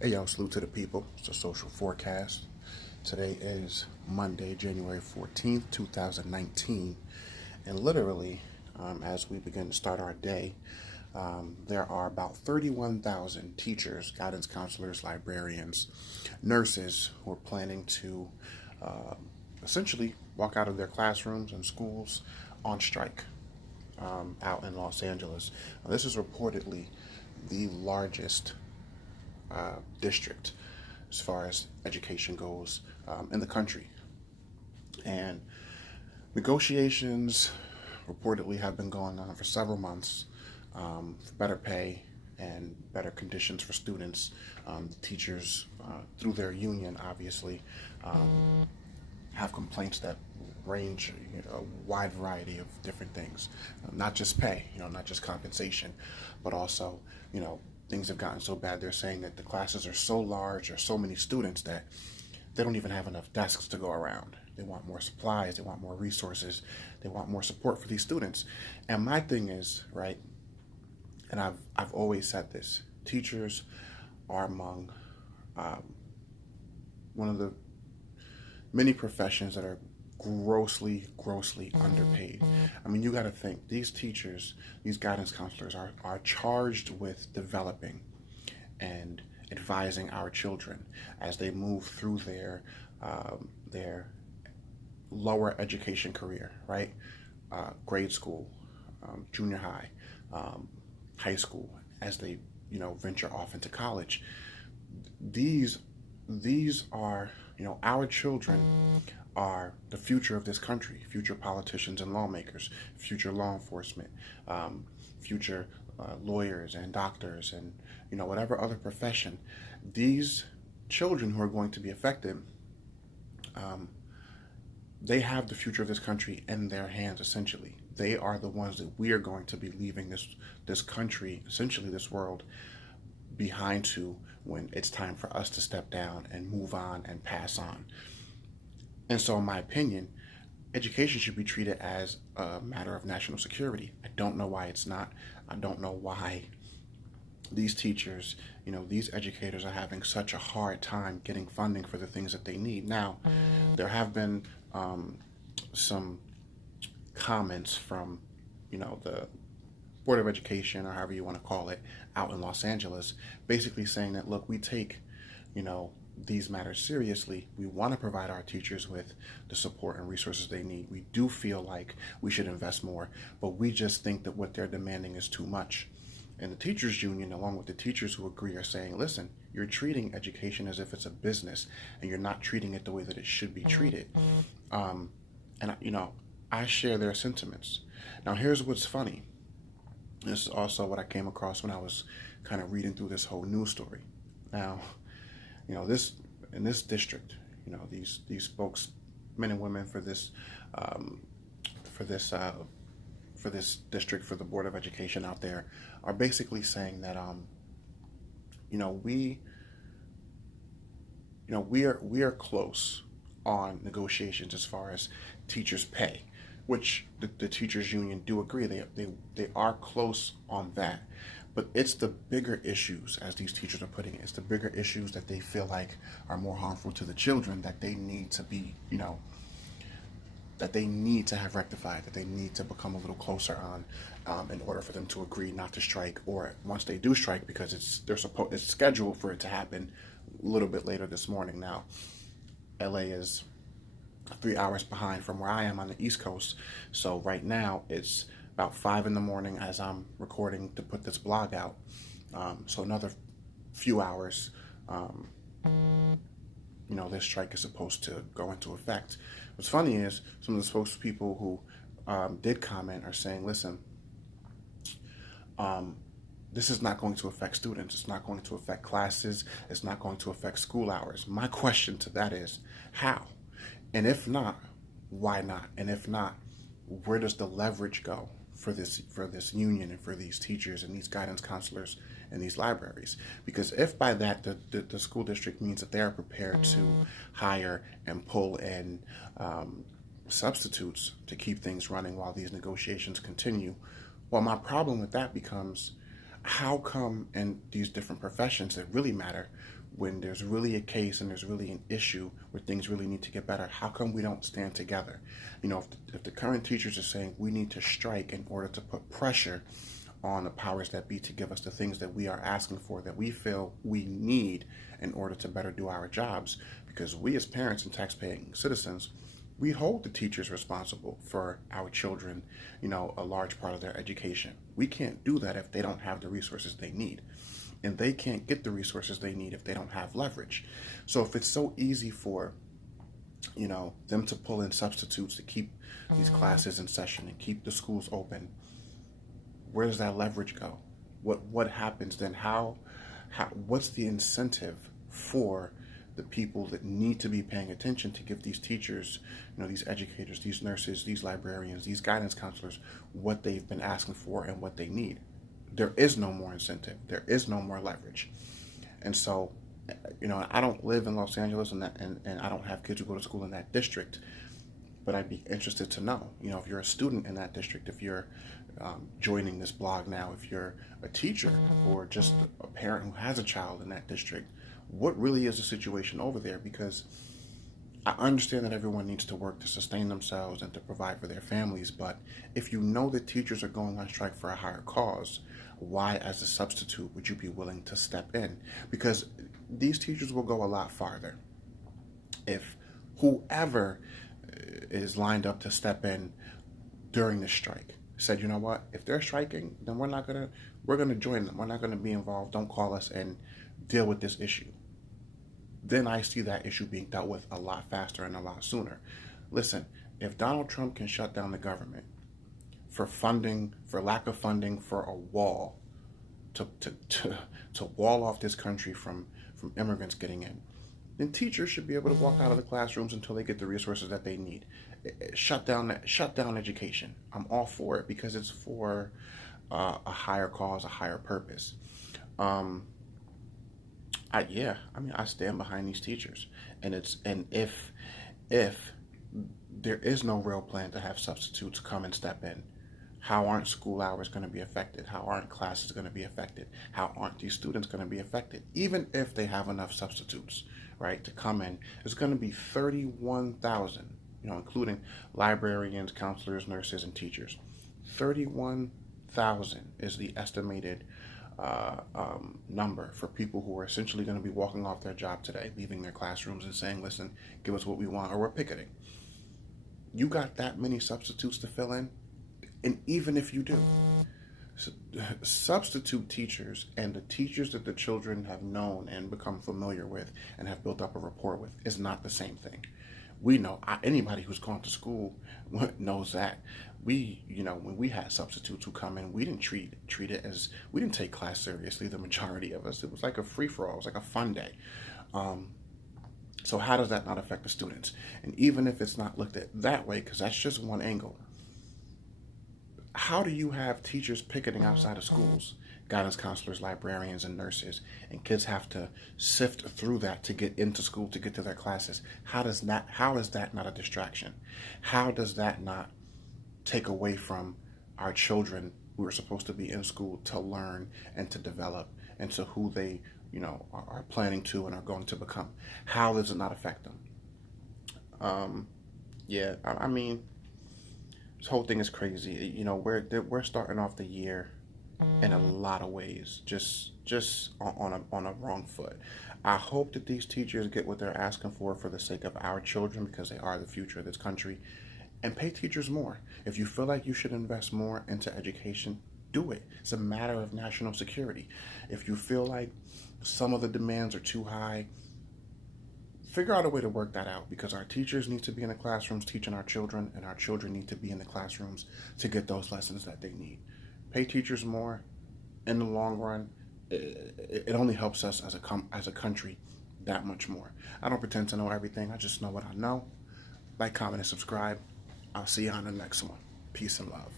Hey y'all, salute to the people. It's a social forecast. Today is Monday, January 14th, 2019. And literally, as we begin to start our day, there are about 31,000 teachers, guidance counselors, librarians, nurses who are planning to uh, essentially walk out of their classrooms and schools on strike out in Los Angeles. This is reportedly the largest district as far as education goes in the country. And negotiations reportedly have been going on for several months for better pay and better conditions for students. The teachers, through their union, obviously, have complaints that range a wide variety of different things, not just pay, not just compensation, but also, things have gotten so bad. They're saying that the classes are so large, or so many students that they don't even have enough desks to go around. They want more supplies, they want more resources, they want more support for these students. And my thing is, right, and I've always said this: teachers are among one of the many professions that are grossly underpaid. I mean, you got to think these teachers, these guidance counselors are charged with developing and advising our children as they move through their lower education career, right? Grade school, junior high, high school, as they venture off into college. These these are our children are the future of this country, future politicians and lawmakers, future law enforcement, future lawyers and doctors, and whatever other profession. These children who are going to be affected, um, they have the future of this country in their hands. Essentially, they are the ones that we are going to be leaving this country, essentially this world, behind to when it's time for us to step down and move on and pass on. And so, in my opinion, education should be treated as a matter of national security. I don't know why it's not. I don't know why these teachers, these educators are having such a hard time getting funding for the things that they need. Now, there have been some comments from, the Board of Education, or however you want to call it, out in Los Angeles, basically saying that, look, we take, these matters seriously. We want to provide our teachers with the support and resources they need. We do feel like we should invest more, but we just think that what they're demanding is too much. And the teachers union, along with the teachers who agree, are saying, listen, you're treating education as if it's a business, and you're not treating it the way that it should be treated. And I share their sentiments. Now, here's what's funny. This is also what I came across when I was kind of reading through this whole news story. Now, this in this district, these folks, men and women for this um, for this for this district, for the Board of Education out there, are basically saying that we we are close on negotiations as far as teachers' pay, which the teachers union do agree they are close on that. But it's the bigger issues, as these teachers are putting it, it's the bigger issues that they feel like are more harmful to the children, that they need to be, that they need to have rectified, that they need to become a little closer on, in order for them to agree not to strike, or once they do strike, because it's scheduled for it to happen a little bit later this morning. Now, LA is 3 hours behind from where I am on the East Coast, so right now it's about 5 in the morning as I'm recording to put this blog out. So another few hours, this strike is supposed to go into effect. What's funny is some of the spokespeople who did comment are saying, listen, this is not going to affect students. It's not going to affect classes. It's not going to affect school hours. My question to that is, how? And if not, why not? And if not, where does the leverage go for this union and for these teachers and these guidance counselors and these libraries? Because if by that the school district means that they are prepared to hire and pull in substitutes to keep things running while these negotiations continue, well, my problem with that becomes, how come in these different professions that really matter, when there's really a case and there's really an issue where things really need to get better, how come we don't stand together? If the current teachers are saying we need to strike in order to put pressure on the powers that be to give us the things that we are asking for, that we feel we need in order to better do our jobs, because we as parents and taxpaying citizens, we hold the teachers responsible for our children, a large part of their education. We can't do that if they don't have the resources they need. And they can't get the resources they need if they don't have leverage. So if it's so easy for, them to pull in substitutes to keep these classes in session and keep the schools open, where does that leverage go? What happens then? What's the incentive for the people that need to be paying attention to give these teachers, these educators, these nurses, these librarians, these guidance counselors, what they've been asking for and what they need? There is no more incentive. There is no more leverage. And so, I don't live in Los Angeles and I don't have kids who go to school in that district, but I'd be interested to know, if you're a student in that district, if you're joining this blog now, if you're a teacher or just a parent who has a child in that district, what really is the situation over there? Because I understand that everyone needs to work to sustain themselves and to provide for their families, but if you know that teachers are going on strike for a higher cause, why, as a substitute, would you be willing to step in? Because these teachers will go a lot farther if whoever is lined up to step in during the strike said, you know what, if they're striking, then we're going to join them. We're not going to be involved. Don't call us and deal with this issue. Then I see that issue being dealt with a lot faster and a lot sooner. Listen, if Donald Trump can shut down the government for lack of funding for a wall to wall off this country from immigrants getting in, then teachers should be able to walk out of the classrooms until they get the resources that they need. Shut down education. I'm all for it because it's for a higher cause, a higher purpose. I stand behind these teachers, and if there is no real plan to have substitutes come and step in, how aren't school hours going to be affected? How aren't classes going to be affected? How aren't these students going to be affected? Even if they have enough substitutes, right, to come in, it's going to be 31,000, including librarians, counselors, nurses, and teachers. 31,000 is the estimated number for people who are essentially going to be walking off their job today, leaving their classrooms and saying, listen, give us what we want, or we're picketing. You got that many substitutes to fill in? And even if you do, substitute teachers and the teachers that the children have known and become familiar with and have built up a rapport with is not the same thing. We know, anybody who's gone to school knows that. When we had substitutes who come in, we didn't treat it as, we didn't take class seriously, the majority of us. It was like a free-for-all. It was like a fun day. So how does that not affect the students? And even if it's not looked at that way, because that's just one angle, how do you have teachers picketing outside of schools, guidance counselors, librarians, and nurses, and kids have to sift through that to get into school, to get to their classes? How is that not a distraction? How does that not take away from our children who are supposed to be in school to learn and to develop and to who they, are planning to and are going to become? How does it not affect them? This whole thing is crazy. We're starting off the year in a lot of ways, just on a wrong foot. I hope that these teachers get what they're asking for the sake of our children, because they are the future of this country. And pay teachers more. If you feel like you should invest more into education, do it. It's a matter of national security. If you feel like some of the demands are too high, figure out a way to work that out, because our teachers need to be in the classrooms teaching our children, and our children need to be in the classrooms to get those lessons that they need. Pay teachers more. In the long run, it only helps us as a country that much more. I don't pretend to know everything. I just know what I know. Like, comment, and subscribe. I'll see you on the next one. Peace and love.